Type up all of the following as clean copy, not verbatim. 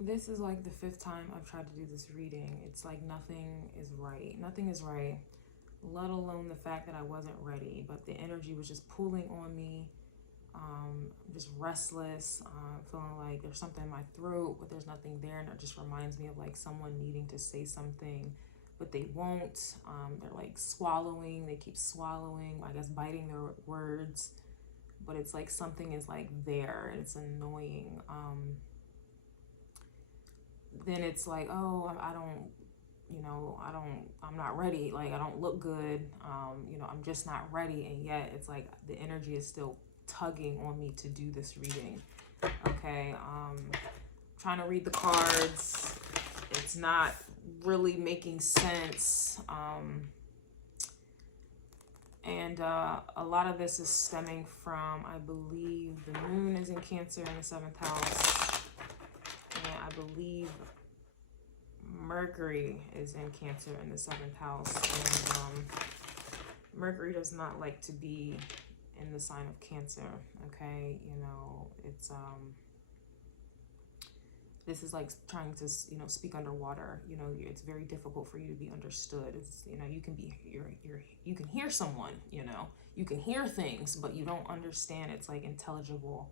This is like the 5th time I've tried to do this reading. It's like nothing is right. Nothing is right, let alone the fact that I wasn't ready. But the energy was just pulling on me. I'm just restless, feeling like there's something in my throat, but there's nothing there. And it just reminds me of like someone needing to say something, but they won't. They're like swallowing. They keep swallowing, I guess biting their words. But it's like something is like there. It's annoying. Then it's like, oh, I don't, you know, I'm not ready. Like, I don't look good. You know, I'm just not ready. And yet it's like the energy is still tugging on me to do this reading. Okay. Trying to read the cards. It's not really making sense. And a lot of this is stemming from, I believe the moon is in Cancer in the 7th house. And I believe Mercury is in Cancer in the 7th house. And Mercury does not like to be in the sign of Cancer. Okay, you know, it's this is like trying to, you know, speak underwater. You know, it's very difficult for you to be understood. It's, you know, you can be, you can hear someone, you know, you can hear things, but you don't understand. It's like intelligible.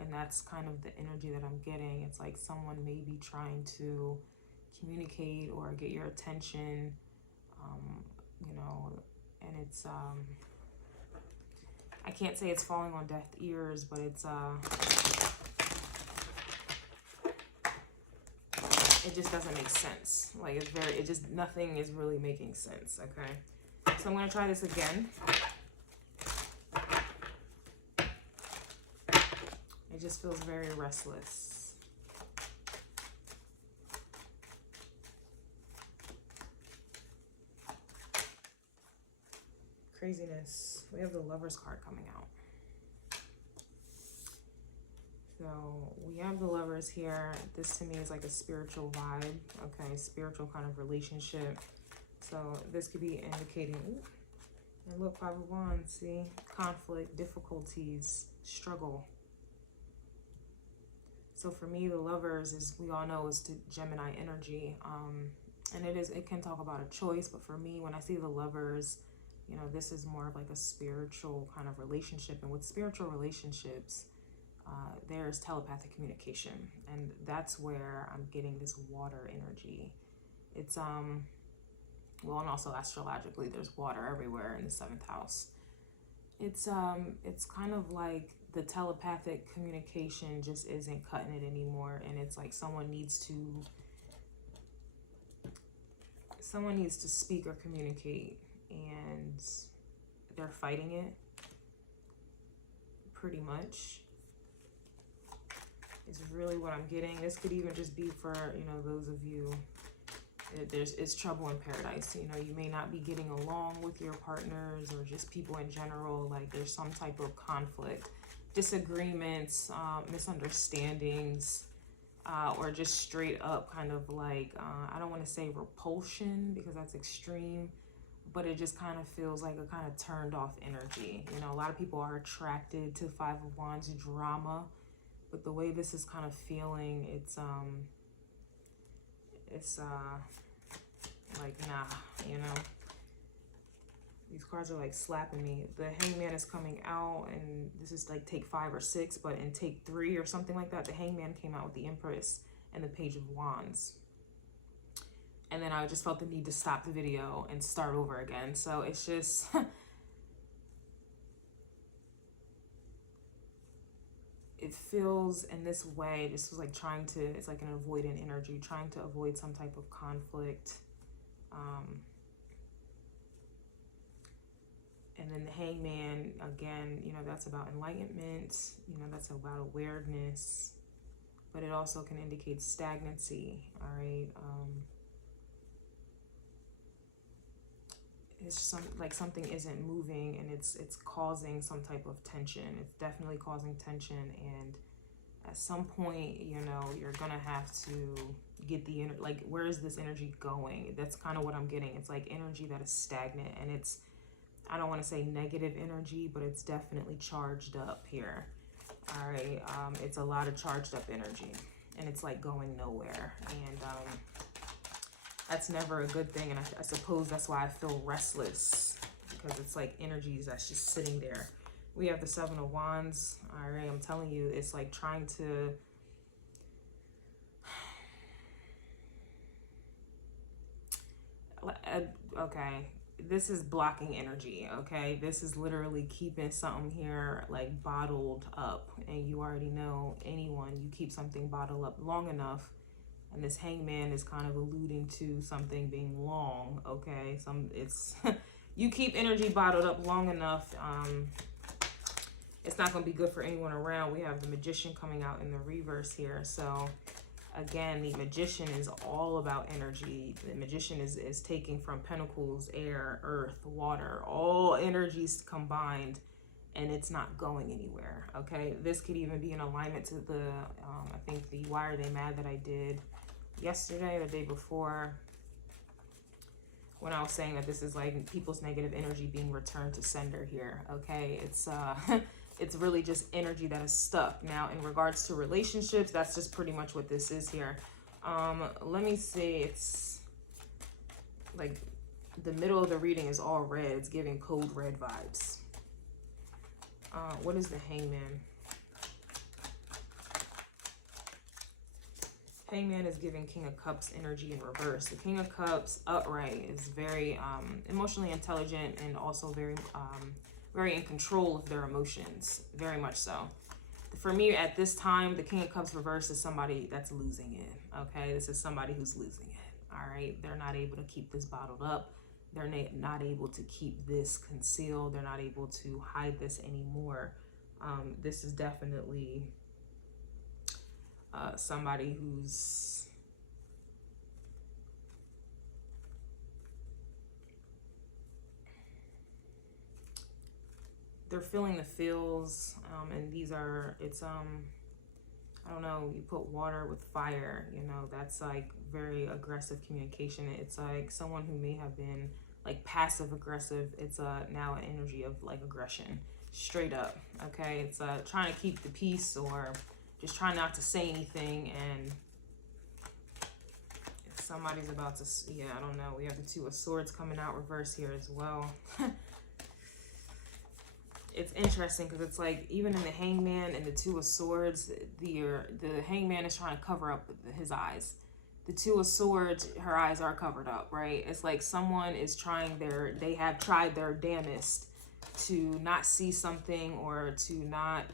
And that's kind of the energy that I'm getting. It's like someone may be trying to communicate or get your attention, you know, and it's, I can't say it's falling on deaf ears, but it's, it just doesn't make sense. Like, it's very, it just, nothing is really making sense. Okay, so I'm going to try this again. It just feels very restless. Craziness. We have the Lovers card coming out. So we have the Lovers here. This to me is like a spiritual vibe. Okay, spiritual kind of relationship. So this could be indicating, ooh, and look, 5 of Wands, see? Conflict, difficulties, struggle. So for me, the Lovers, is, we all know, is to Gemini energy. And it can talk about a choice, but for me, when I see the Lovers, you know, this is more of like a spiritual kind of relationship. And with spiritual relationships, there's telepathic communication. And that's where I'm getting this water energy. It's, well, and also astrologically, there's water everywhere in the 7th house. It's kind of like the telepathic communication just isn't cutting it anymore. And it's like someone needs to speak or communicate, and they're fighting it pretty much. It's really what I'm getting. This could even just be for, you know, those of you, it's trouble in paradise. You know, you may not be getting along with your partners or just people in general. Like, there's some type of conflict, disagreements, misunderstandings, or just straight up kind of like, I don't want to say repulsion because that's extreme, but it just kind of feels like a kind of turned off energy. You know, a lot of people are attracted to 5 of Wands drama, but the way this is kind of feeling, it's like, nah, you know, these cards are like slapping me. The Hangman is coming out, and this is like take 5 or 6, but in take 3 or something like that, the Hangman came out with the Empress and the Page of Wands. And then I just felt the need to stop the video and start over again. So it's just, it feels in this way, this was like trying to, it's like an avoidant energy, trying to avoid some type of conflict. And then the Hangman, again, you know, that's about enlightenment, you know, that's about awareness, but it also can indicate stagnancy, all right? It's like something isn't moving, and it's causing some type of tension. It's definitely causing tension, and at some point, you know, you're gonna have to get the like, where is this energy going? That's kind of what I'm getting. It's like energy that is stagnant, and it's, I don't want to say negative energy, but it's definitely charged up here. All right, it's a lot of charged up energy. and it's like going nowhere. And that's never a good thing. And I suppose that's why I feel restless, because it's like energies that's just sitting there. We have the Seven of Wands. All right, I'm telling you, it's like trying to... Okay, this is blocking energy, okay? This is literally keeping something here like bottled up. And you already know, anyone, you keep something bottled up long enough, and this Hangman is kind of alluding to something being long, okay? It's you keep energy bottled up long enough, it's not going to be good for anyone around. We have the Magician coming out in the reverse here. So again, the Magician is all about energy. The Magician is taking from Pentacles, air, earth, water, all energies combined, and it's not going anywhere, okay? This could even be in alignment to the, I think the Why Are They Mad that I did yesterday or the day before, when I was saying that this is like people's negative energy being returned to sender here, okay? It's it's really just energy that is stuck. Now, in regards to relationships, that's just pretty much what this is here. Let me see. It's like the middle of the reading is all red. It's giving code red vibes. What is the Hangman? Hangman is giving King of Cups energy in reverse. The King of Cups upright is very emotionally intelligent, and also very in control of their emotions, very much so. For me, at this time, the King of Cups reverse is somebody that's losing it, okay? This is somebody who's losing it, all right? They're not able to keep this bottled up. They're not able to keep this concealed. They're not able to hide this anymore. This is definitely somebody who's... they're feeling the feels, and these are, it's, I don't know, you put water with fire, you know, that's like very aggressive communication. It's like someone who may have been like passive aggressive. It's now an energy of like aggression, straight up, okay? It's trying to keep the peace, or just trying not to say anything. And if somebody's about to, yeah, I don't know. We have the Two of Swords coming out reverse here as well. It's interesting because it's like, even in the Hangman and the Two of Swords, the Hangman is trying to cover up his eyes. The Two of Swords, her eyes are covered up, right? It's like someone is trying they have tried their damnedest to not see something, or to not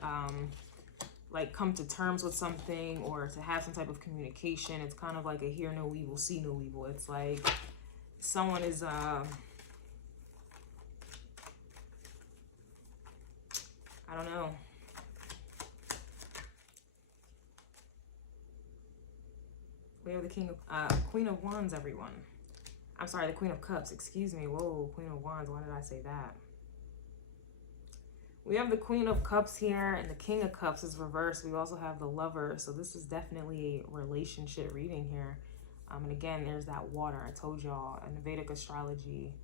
like come to terms with something, or to have some type of communication. It's kind of like a hear no evil, see no evil. It's like someone is I don't know. We have the Queen of Wands, everyone. I'm sorry, the Queen of Cups, excuse me. Whoa, Queen of Wands, why did I say that? We have the Queen of Cups here, and the King of Cups is reversed. We also have the Lover, so this is definitely a relationship reading here. And again, there's that water. I told y'all, in the Vedic astrology,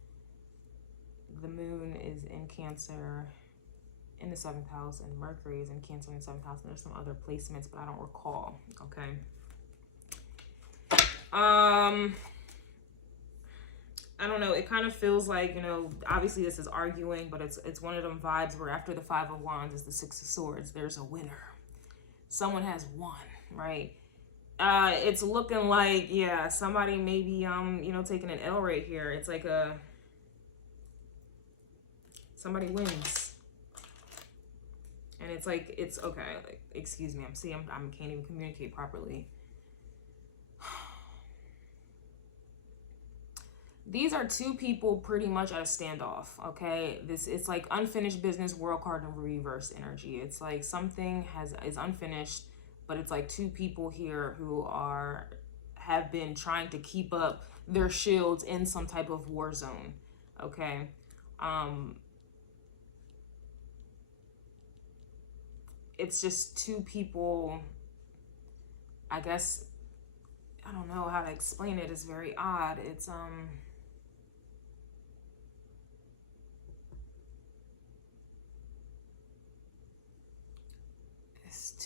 the moon is in Cancer in the 7th house, and Mercury is in Cancer in the 7th house, and there's some other placements, but I don't recall, okay? I don't know, it kind of feels like, you know, obviously this is arguing, but it's one of them vibes where after the Five of Wands is the Six of Swords. There's a winner. Someone has won, right? It's looking like, yeah, somebody maybe, you know, taking an L right here. It's like somebody wins. And it's like, it's okay. Like, excuse me. I can't even communicate properly. These are two people pretty much at a standoff, okay? It's like unfinished business, World card in reverse energy. It's like something is unfinished, but it's like two people here who have been trying to keep up their shields in some type of war zone, okay? It's just two people, I guess, I don't know how to explain it. It's very odd. It's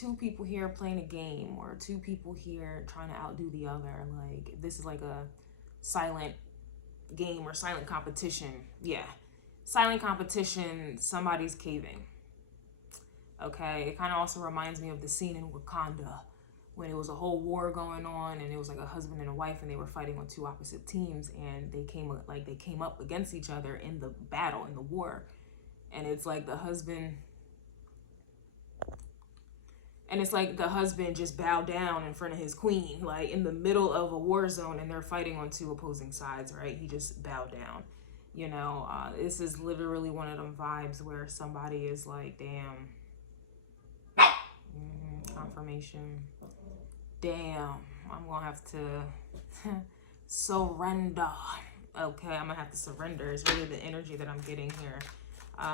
two people here playing a game, or two people here trying to outdo the other. Like, this is like a silent game or silent competition. Yeah, silent competition, somebody's caving. Okay, it kind of also reminds me of the scene in Wakanda when it was a whole war going on, and it was like a husband and a wife, and they were fighting on two opposite teams, and they came up against each other in the battle, in the war. And it's like the husband just bowed down in front of his queen, like in the middle of a war zone, and they're fighting on two opposing sides, right? He just bowed down. You know, this is literally one of them vibes where somebody is like, damn. Confirmation. Damn, I'm gonna have to surrender. Okay, I'm gonna have to surrender. It's really the energy that I'm getting here,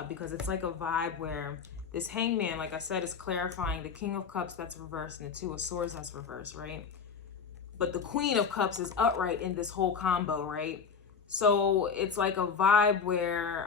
because it's like a vibe where this hangman, like I said, is clarifying the King of Cups that's reversed and the Two of Swords that's reversed, right? But the Queen of Cups is upright in this whole combo, right? So it's like a vibe where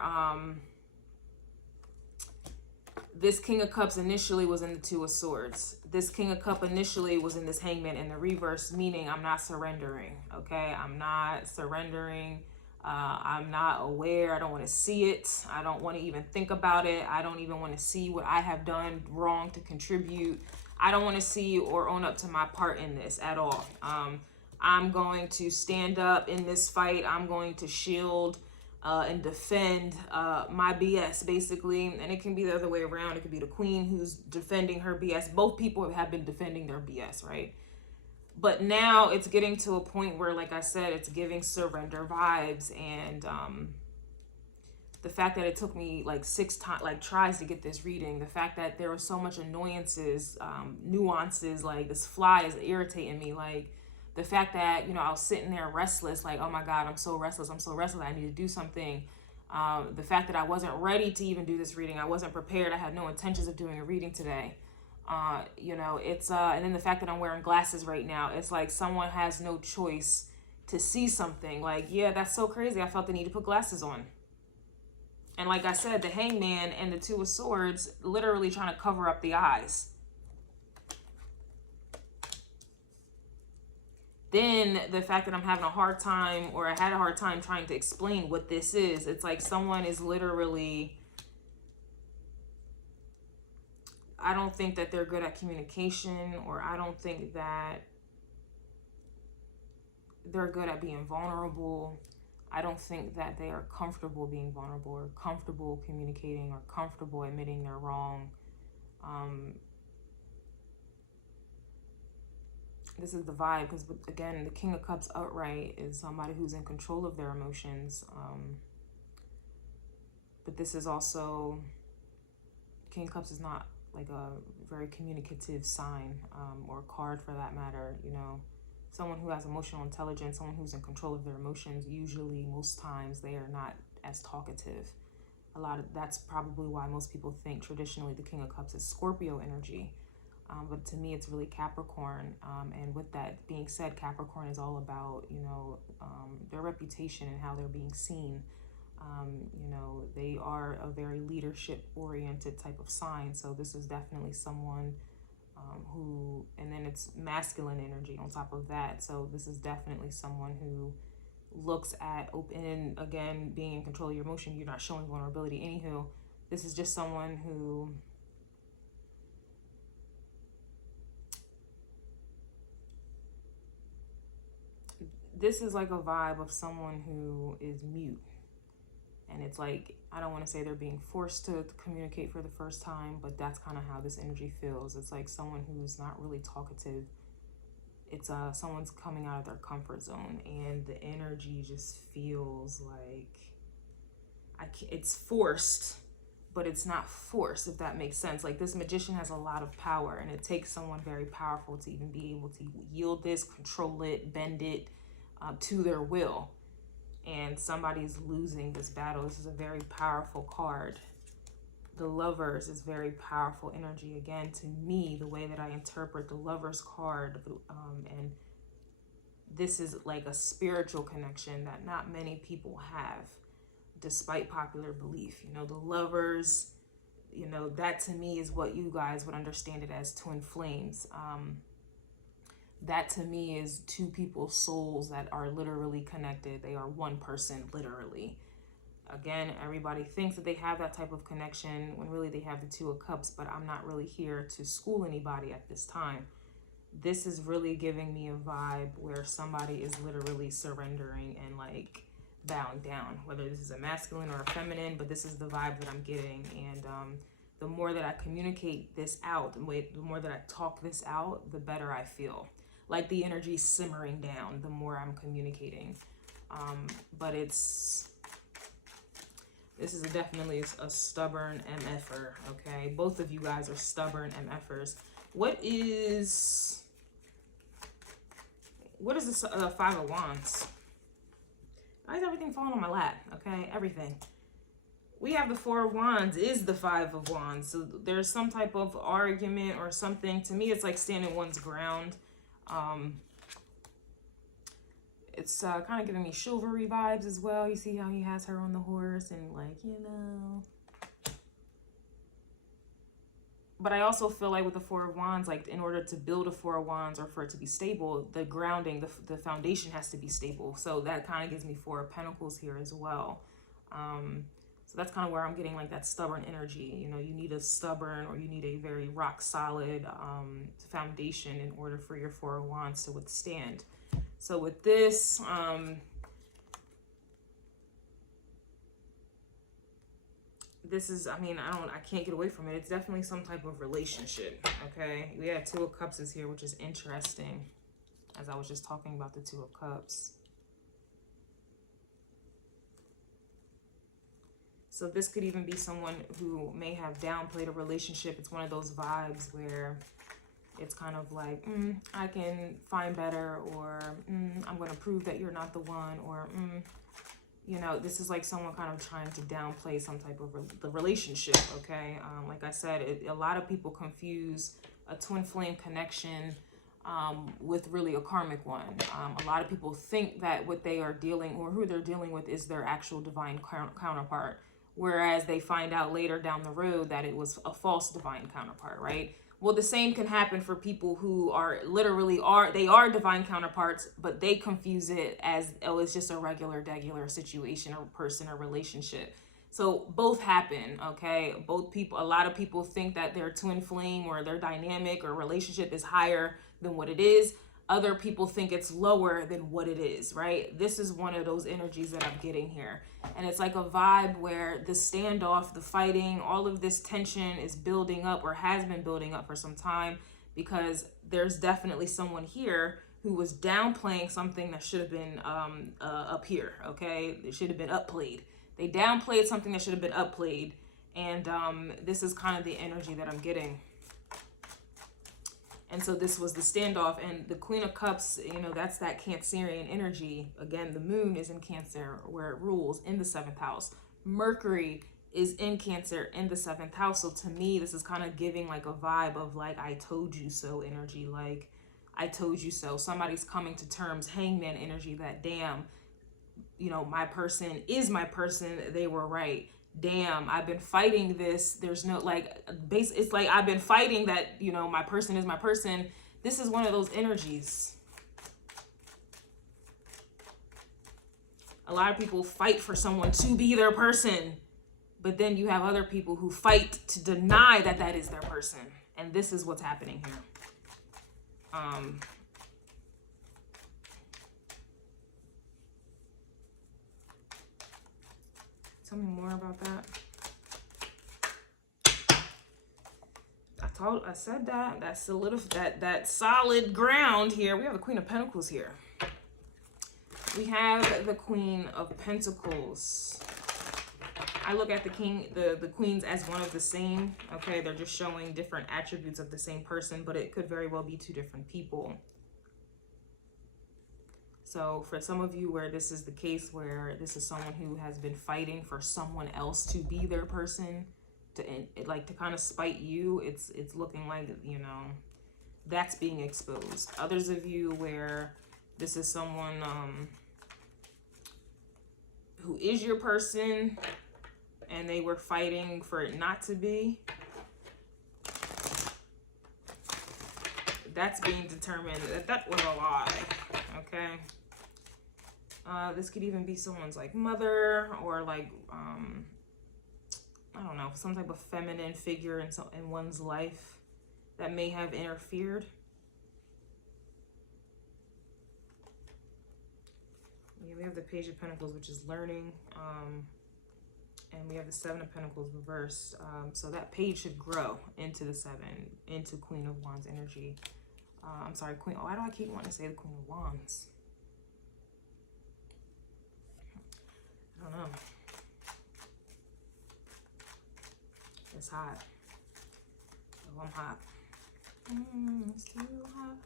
this King of Cups initially was in the Two of Swords. This King of Cups initially was in this hangman in the reverse, meaning I'm not surrendering, okay? I'm not surrendering. I'm not aware. I don't want to see it. I don't want to even think about it. I don't even want to see what I have done wrong to contribute. I don't want to see or own up to my part in this at all. I'm going to stand up in this fight. I'm going to shield and defend my BS, basically. And it can be the other way around. It could be the queen who's defending her BS. Both people have been defending their BS, right? But now it's getting to a point where, like I said, it's giving surrender vibes. And the fact that it took me like 6 tries to get this reading, the fact that there was so much annoyances, nuances, like this fly is irritating me, like the fact that, you know, I was sitting there restless, like, oh my God, I'm so restless, I need to do something. The fact that I wasn't ready to even do this reading, I wasn't prepared, I had no intentions of doing a reading today. You know, it's and then the fact that I'm wearing glasses right now, it's like someone has no choice to see something. Like, yeah, that's so crazy. I felt the need to put glasses on. And like I said, the hangman and the Two of Swords literally trying to cover up the eyes. Then the fact that I'm having a hard time, or I had a hard time trying to explain what this is. It's like someone is literally, I don't think that they're good at communication, or I don't think that they're good at being vulnerable. I don't think that they are comfortable being vulnerable, or comfortable communicating, or comfortable admitting they're wrong. This is the vibe, because again, the King of Cups outright is somebody who's in control of their emotions. But this is also, King of Cups is not like a very communicative sign, or card for that matter. You know, someone who has emotional intelligence, someone who's in control of their emotions, usually most times they are not as talkative. That's probably why most people think traditionally the King of Cups is Scorpio energy. But to me, it's really Capricorn. And with that being said, Capricorn is all about, you know, their reputation and how they're being seen. You know, they are a very leadership-oriented type of sign. So this is definitely someone who, and then it's masculine energy on top of that. So this is definitely someone who looks at open, again, being in control of your emotion. You're not showing vulnerability. Anywho, this is just someone who, this is like a vibe of someone who is mute. And it's like, I don't want to say they're being forced to communicate for the first time, but that's kind of how this energy feels. It's like someone who's not really talkative. It's someone's coming out of their comfort zone, and the energy just feels like it's forced, but it's not forced, if that makes sense. Like, this magician has a lot of power, and it takes someone very powerful to even be able to yield this, control it, bend it to their will. And somebody's losing this battle. This is a very powerful card. The Lovers is very powerful energy. Again, to me, the way that I interpret the Lovers card, and this is like a spiritual connection that not many people have, despite popular belief. You know, the Lovers, you know, know, that to me is what you guys would understand it as twin flames. That to me is two people's souls that are literally connected. They are one person, literally. Again, everybody thinks that they have that type of connection when really they have the Two of Cups, but I'm not really here to school anybody at this time. This is really giving me a vibe where somebody is literally surrendering and like bowing down, whether this is a masculine or a feminine, but this is the vibe that I'm getting. And the more that I communicate this out, the more that I talk this out, the better I feel. Like the energy simmering down the more I'm communicating. But this is definitely a stubborn MFer, okay? Both of you guys are stubborn MFers. What is this Five of Wands? Why is everything falling on my lap? Okay, everything. We have the Four of Wands is the Five of Wands. So there's some type of argument or something. To me, it's like standing one's ground. It's kind of giving me chivalry vibes as well. You see how he has her on the horse and like, you know. But I also feel like with the Four of Wands, like in order to build a Four of Wands or for it to be stable, the grounding, the foundation has to be stable. So that kind of gives me Four of Pentacles here as well. So that's kind of where I'm getting like that stubborn energy. You know, you need a stubborn or you need a very rock solid foundation in order for your Four of Wands to withstand. So with this, this is, I mean, I can't get away from it. It's definitely some type of relationship, okay? We have Two of Cups is here, which is interesting, as I was just talking about the Two of Cups. So this could even be someone who may have downplayed a relationship. It's one of those vibes where it's kind of like, I can find better, or I'm going to prove that you're not the one, or you know, this is like someone kind of trying to downplay some type of the relationship, okay? Like I said, a lot of people confuse a twin flame connection with really a karmic one. A lot of people think that what they are dealing, or who they're dealing with, is their actual divine counterpart, whereas they find out later down the road that it was a false divine counterpart, right? Well, the same can happen for people who are literally they are divine counterparts, but they confuse it as, oh, it's just a regular situation or person or relationship. So both happen, okay? Both people, a lot of people think that their twin flame or their dynamic or relationship is higher than what it is. Other people think it's lower than what it is, right? This is one of those energies that I'm getting here. And it's like a vibe where the standoff, the fighting, all of this tension is building up, or has been building up for some time, because there's definitely someone here who was downplaying something that should have been up here, okay? It should have been upplayed. They downplayed something that should have been upplayed. And this is kind of the energy that I'm getting. And so this was the standoff, and the Queen of Cups, you know, that's that Cancerian energy. Again, the moon is in Cancer, where it rules in the 7th house. Mercury is in Cancer in the 7th house. So to me, this is kind of giving like a vibe of like, I told you so energy. Like, I told you so. Somebody's coming to terms, Hangman energy, that damn, you know, my person is my person. They were right. Damn, I've been fighting this. There's no like base. It's like I've been fighting that, you know, my person is my person. This is one of those energies. A lot of people fight for someone to be their person, but then you have other people who fight to deny that that is their person. And this is what's happening here. Tell me more about that. I said that. That's a little that solid ground here. We have the Queen of Pentacles here. We have the Queen of Pentacles. I look at the queens as one of the same. Okay, they're just showing different attributes of the same person, but it could very well be two different people. So for some of you where this is the case, where this is someone who has been fighting for someone else to be their person, to kind of spite you, it's looking like, you know, that's being exposed. Others of you where this is someone who is your person and they were fighting for it not to be. that's being determined. That was a lie, okay? This could even be someone's like mother, or like, I don't know, some type of feminine figure in one's life that may have interfered. Yeah, we have the Page of Pentacles, which is learning, and we have the Seven of Pentacles reversed. So that page should grow into the Seven, into Queen of Wands energy. I'm sorry, Queen. Why do I keep wanting to say the Queen of Wands? I don't know. It's hot. Oh, I'm hot. It's too hot.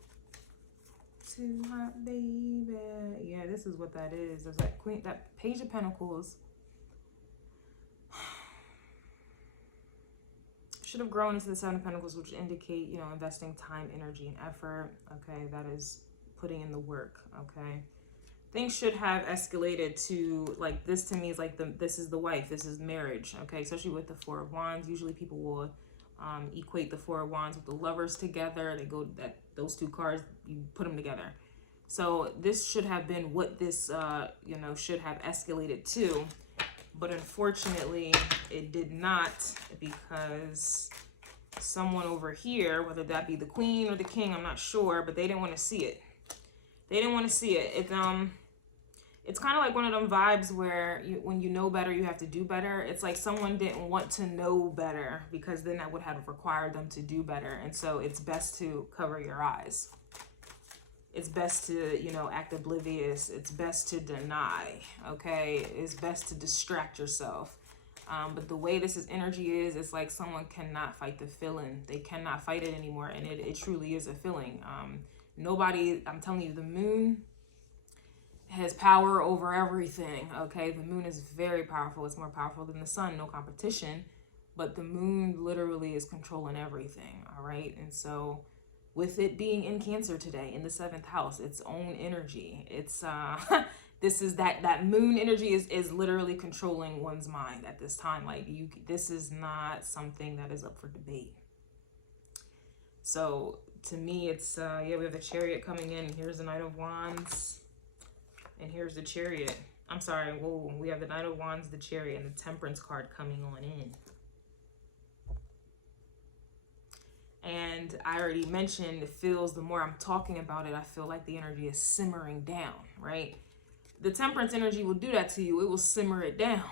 Too hot, baby. Yeah, this is what that is. There's that Queen, that Page of Pentacles should have grown into the Seven of Pentacles, which indicate, you know, investing time, energy, and effort. Okay, that is putting in the work. Okay, things should have escalated to, like, this to me is like this is the wife, this is marriage. Okay, especially with the Four of Wands. Usually people will equate the Four of Wands with the Lovers together. They go, that those two cards, you put them together. So this should have been what this you know, should have escalated to. But unfortunately, it did not, because someone over here, whether that be the queen or the king, I'm not sure, but they didn't want to see it. They didn't want to see it. It's kind of like one of them vibes where when you know better, you have to do better. It's like someone didn't want to know better, because then that would have required them to do better. And so it's best to cover your eyes. It's best to, you know, act oblivious. It's best to deny, okay? It's best to distract yourself. But the way this energy is, it's like someone cannot fight the feeling. They cannot fight it anymore, and it truly is a feeling. Nobody, I'm telling you, the moon has power over everything, okay? The moon is very powerful. It's more powerful than the sun, no competition. But the moon literally is controlling everything, all right? And so with it being in Cancer today, in the 7th house, its own energy, it's this is that moon energy is literally controlling one's mind at this time. Like, this is not something that is up for debate. So to me, it's yeah, we have the Chariot coming in. Here's the Knight of Wands, and here's the Chariot. I'm sorry, whoa, we have the Knight of Wands, the Chariot, and the Temperance card coming on in. And I already mentioned, it feels, the more I'm talking about it, I feel like the energy is simmering down, right? The Temperance energy will do that to you. It will simmer it down.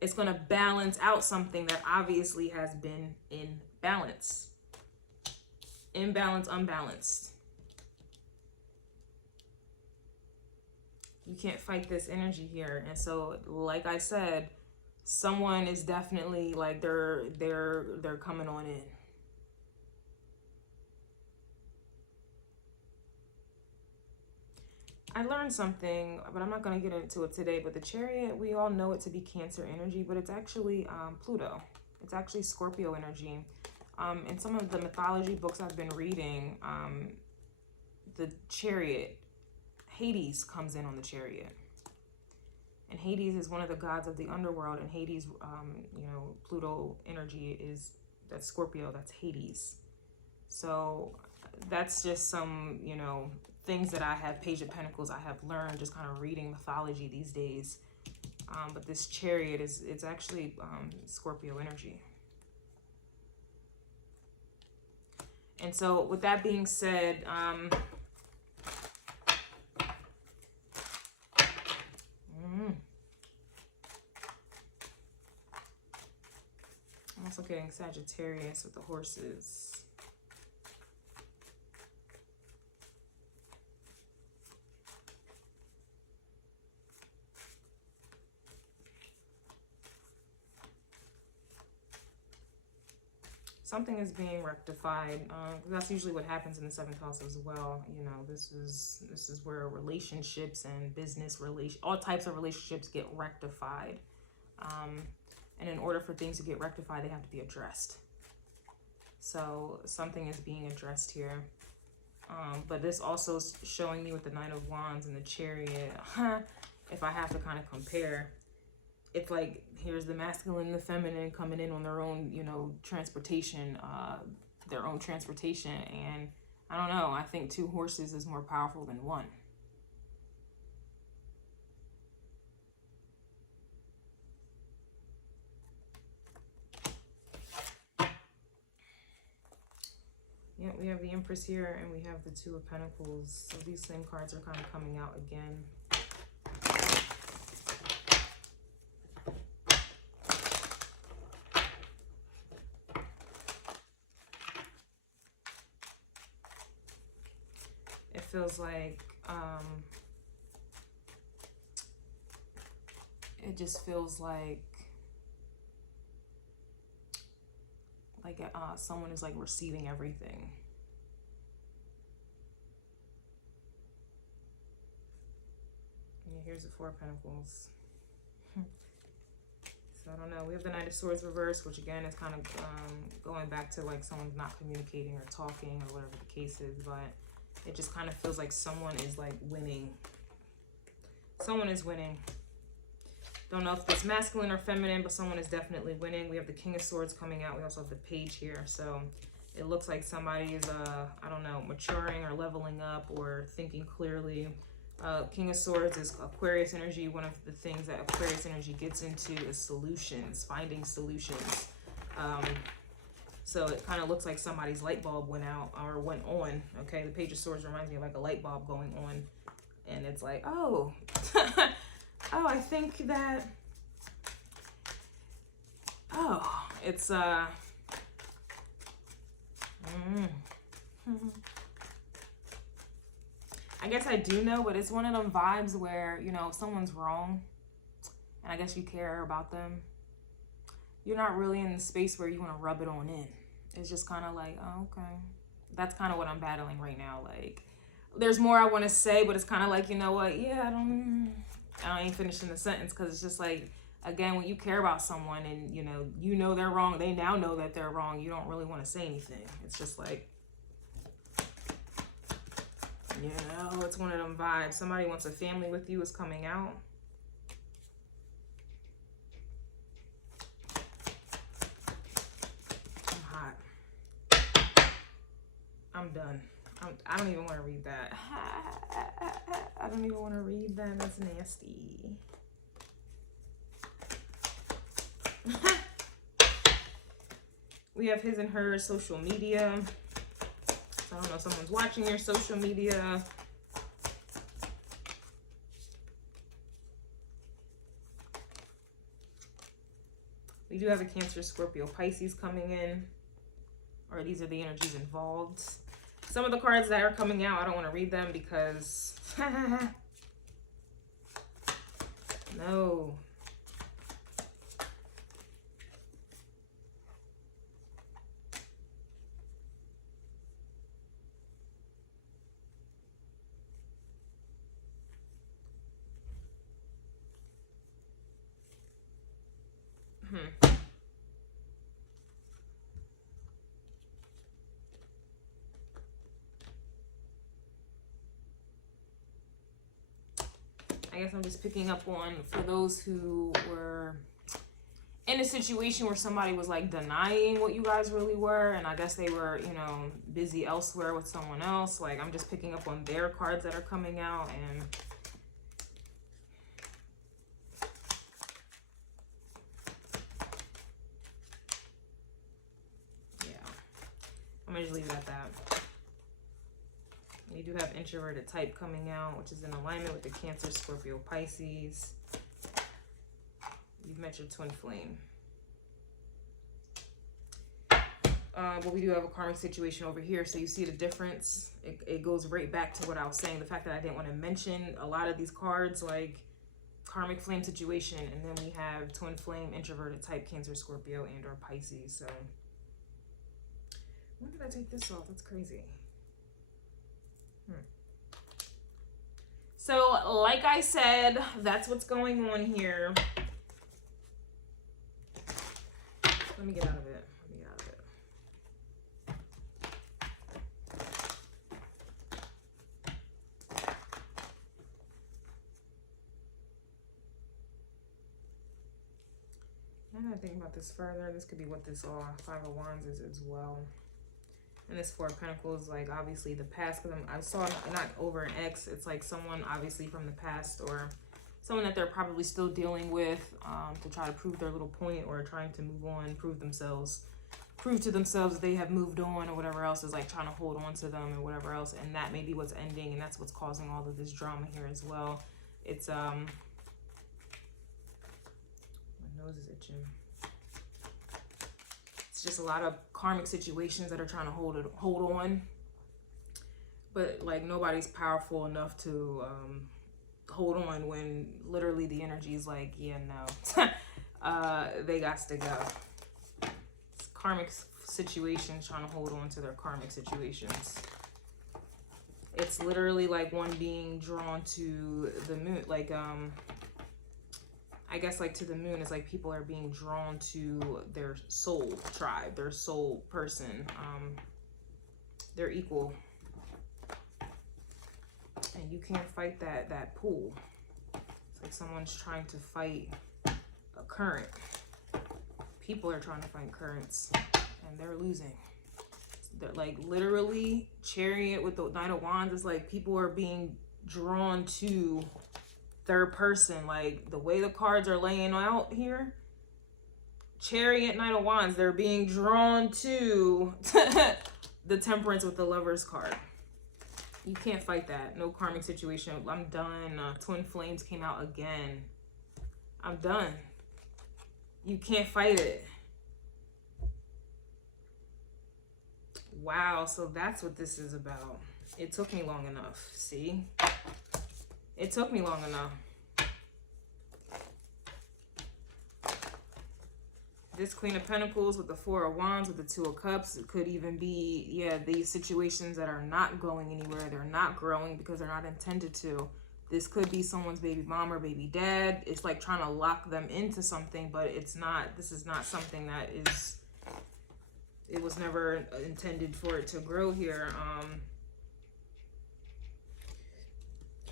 It's going to balance out something that obviously has been in balance. Imbalance, unbalanced. You can't fight this energy here. And so, like I said, someone is definitely like they're coming on in. I learned something, but I'm not going to get into it today. But the Chariot, we all know it to be Cancer energy, but it's actually Pluto. It's actually Scorpio energy. In some of the mythology books I've been reading, the Chariot, Hades comes in on the Chariot. And Hades is one of the gods of the underworld. And Hades, you know, Pluto energy that's Scorpio, that's Hades. So that's just some, you know, things that I have, Page of Pentacles, I have learned just kind of reading mythology these days. But this Chariot it's actually Scorpio energy. And so with that being said, I'm also getting Sagittarius with the horses. Something is being rectified. That's usually what happens in the 7th house as well. You know, this is where relationships and business all types of relationships get rectified. And in order for things to get rectified, they have to be addressed. So something is being addressed here. But this also is showing me with the Knight of Wands and the Chariot. If I have to kind of compare, it's like, here's the masculine and the feminine coming in on their own, you know, transportation. their own transportation. And I don't know, I think 2 horses is more powerful than 1. Yeah, we have the Empress here, and we have the 2 of Pentacles. So these same cards are kind of coming out again. It feels like, it just feels like someone is like receiving everything. Yeah, here's the 4 of Pentacles. So I don't know. We have the Knight of Swords reversed, which again is kind of going back to like someone's not communicating or talking or whatever the case is, but it just kind of feels like someone is like winning. Someone is winning. Don't know if it's masculine or feminine, but someone is definitely winning. We have the King of Swords coming out. We also have the Page here. So it looks like somebody is, I don't know, maturing or leveling up or thinking clearly. King of Swords is Aquarius energy. One of the things that Aquarius energy gets into is solutions, finding solutions. So it kind of looks like somebody's light bulb went out or went on. Okay, the Page of Swords reminds me of like a light bulb going on. And it's like, oh, oh, I think that, oh, it's, I guess I do know, but it's one of them vibes where, you know, if someone's wrong, and I guess you care about them, you're not really in the space where you want to rub it on in. It's just kind of like, oh, okay. That's kind of what I'm battling right now. Like, there's more I want to say, but it's kind of like, you know what? Yeah, I ain't finishing the sentence because it's just like, again, when you care about someone and, you know they're wrong, they now know that they're wrong, you don't really want to say anything. It's just like, you know, it's one of them vibes. Somebody wants a family with you is coming out. I'm hot. I'm done. I don't even want to read that. I don't even want to read that. That's nasty. We have his and her social media. So I don't know, someone's watching your social media. We do have a Cancer, Scorpio, Pisces coming in. Or these are the energies involved. Some of the cards that are coming out, I don't want to read them because... no. I guess I'm just picking up on, for those who were in a situation where somebody was like denying what you guys really were, and I guess they were, you know, busy elsewhere with someone else. Like, I'm just picking up on their cards that are coming out, and yeah, I'm gonna just leave it at that. We do have introverted type coming out, which is in alignment with the Cancer, Scorpio, Pisces. You've met your twin flame. But we do have a karmic situation over here. So you see the difference. It goes right back to what I was saying. The fact that I didn't want to mention a lot of these cards, like karmic flame situation. And then we have twin flame, introverted type, Cancer, Scorpio, and or Pisces. So when did I take this off? That's crazy. So, like I said, that's what's going on here. Let me get out of it. I'm gonna think about this further. This could be what this 5 of Wands is as well. And this Four of Pentacles, like obviously the past, because I saw not over an ex, it's like someone obviously from the past, or someone that they're probably still dealing with to try to prove their little point, or trying to move on, prove to themselves they have moved on, or whatever else is like trying to hold on to them, or whatever else. And that may be what's ending, and that's what's causing all of this drama here as well. It's my nose is itching. It's just a lot of karmic situations that are trying to hold on, but like nobody's powerful enough to hold on when literally the energy is like, yeah, no. They got to go. It's karmic situations trying to hold on to their karmic situations. It's literally like one being drawn to the moon, like I guess like to the moon is like people are being drawn to their soul tribe, their soul person. They're equal. And you can't fight that pull. It's like someone's trying to fight a current. People are trying to fight currents and they're losing. They're like literally Chariot with the Knight of Wands is like people are being drawn to third person. Like the way the cards are laying out here, Chariot, Knight of Wands, they're being drawn to the Temperance with the Lovers card. You can't fight that. No karmic situation. I'm done. Twin Flames came out again. I'm done. You can't fight it. Wow, so that's what this is about. It took me long enough. See? It took me long enough. This Queen of Pentacles with the Four of Wands with the Two of Cups. It could even be, yeah, these situations that are not going anywhere. They're not growing because they're not intended to. This could be someone's baby mom or baby dad. It's like trying to lock them into something, but it's not. This is not something that is, it was never intended for it to grow here.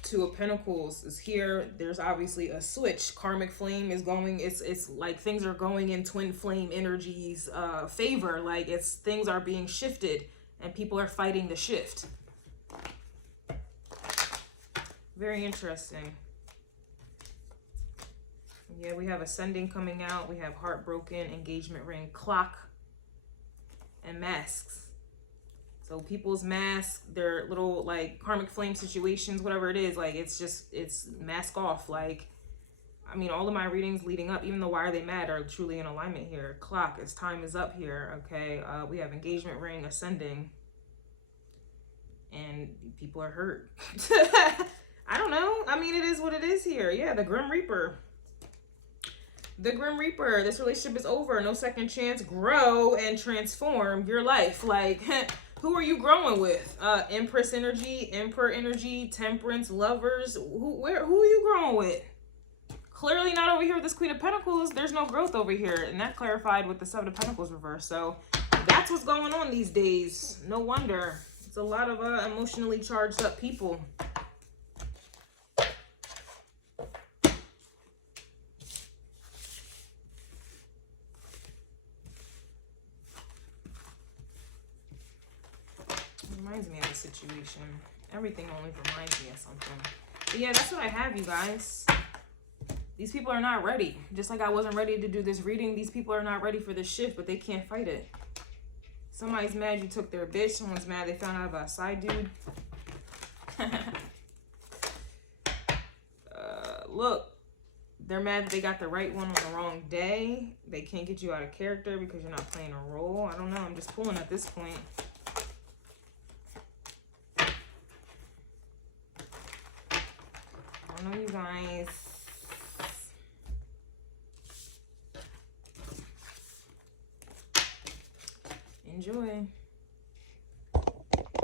Two of Pentacles is here. There's obviously a switch. Karmic flame is going, it's like things are going in twin flame energies favor. Like it's things are being shifted and people are fighting the shift. Very interesting. Yeah, we have Ascending coming out. We have Heartbroken, Engagement Ring, Clock, and Masks. So people's masks, their little like karmic flame situations, whatever it is, like it's just, it's mask off. Like, I mean, all of my readings leading up, even though Why Are They Mad are truly in alignment here. Clock, its time is up here, okay? We have Engagement Ring, Ascending, and people are hurt. I don't know. I mean, it is what it is here. Yeah, the Grim Reaper. The Grim Reaper, this relationship is over. No second chance. Grow and transform your life. Like, who are you growing with? Empress energy, Emperor energy, Temperance, Lovers. Who are you growing with? Clearly not over here with this Queen of Pentacles. There's no growth over here. And that clarified with the Seven of Pentacles reverse. So that's what's going on these days. No wonder. It's a lot of emotionally charged up people. Reminds me of a situation. Everything only reminds me of something. But yeah, that's what I have, you guys. These people are not ready. Just like I wasn't ready to do this reading, these people are not ready for this shift, but they can't fight it. Somebody's mad you took their bitch. Someone's mad they found out about a side dude. Look, they're mad that they got the right one on the wrong day. They can't get you out of character because you're not playing a role. I don't know. I'm just pulling at this point. I don't know, you guys. Enjoy.